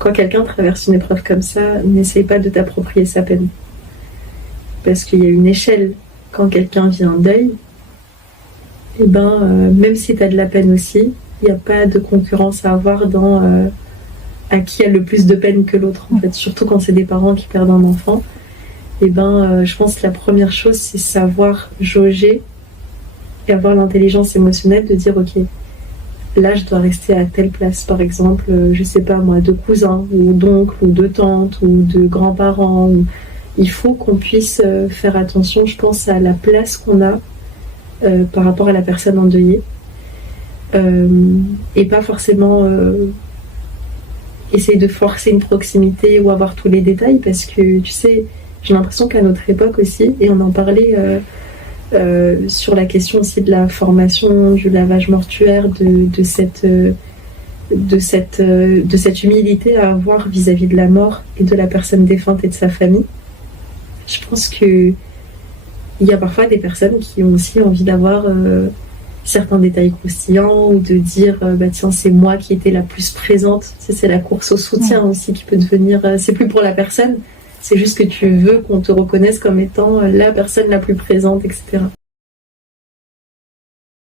quand quelqu'un traverse une épreuve comme ça, n'essaye pas de t'approprier sa peine. Parce qu'il y a une échelle. Quand quelqu'un vit un deuil, et même si tu as de la peine aussi, il n'y a pas de concurrence à avoir dans à qui a le plus de peine que l'autre. En fait, surtout quand c'est des parents qui perdent un enfant. Je pense que la première chose, c'est savoir jauger et avoir l'intelligence émotionnelle de dire ok, là je dois rester à telle place, par exemple, je sais pas moi, de cousins ou d'oncles ou de tantes ou de grands-parents. Il faut qu'on puisse faire attention, je pense, à la place qu'on a par rapport à la personne endeuillée et pas forcément essayer de forcer une proximité ou avoir tous les détails, parce que tu sais, j'ai l'impression qu'à notre époque aussi, et on en parlait sur la question aussi de la formation, du lavage mortuaire, de cette humilité à avoir vis-à-vis de la mort et de la personne défunte et de sa famille. Je pense que il y a parfois des personnes qui ont aussi envie d'avoir certains détails croustillants ou de dire tiens, c'est moi qui étais la plus présente. C'est la course au soutien aussi qui peut devenir c'est plus pour la personne, c'est juste que tu veux qu'on te reconnaisse comme étant la personne la plus présente, etc.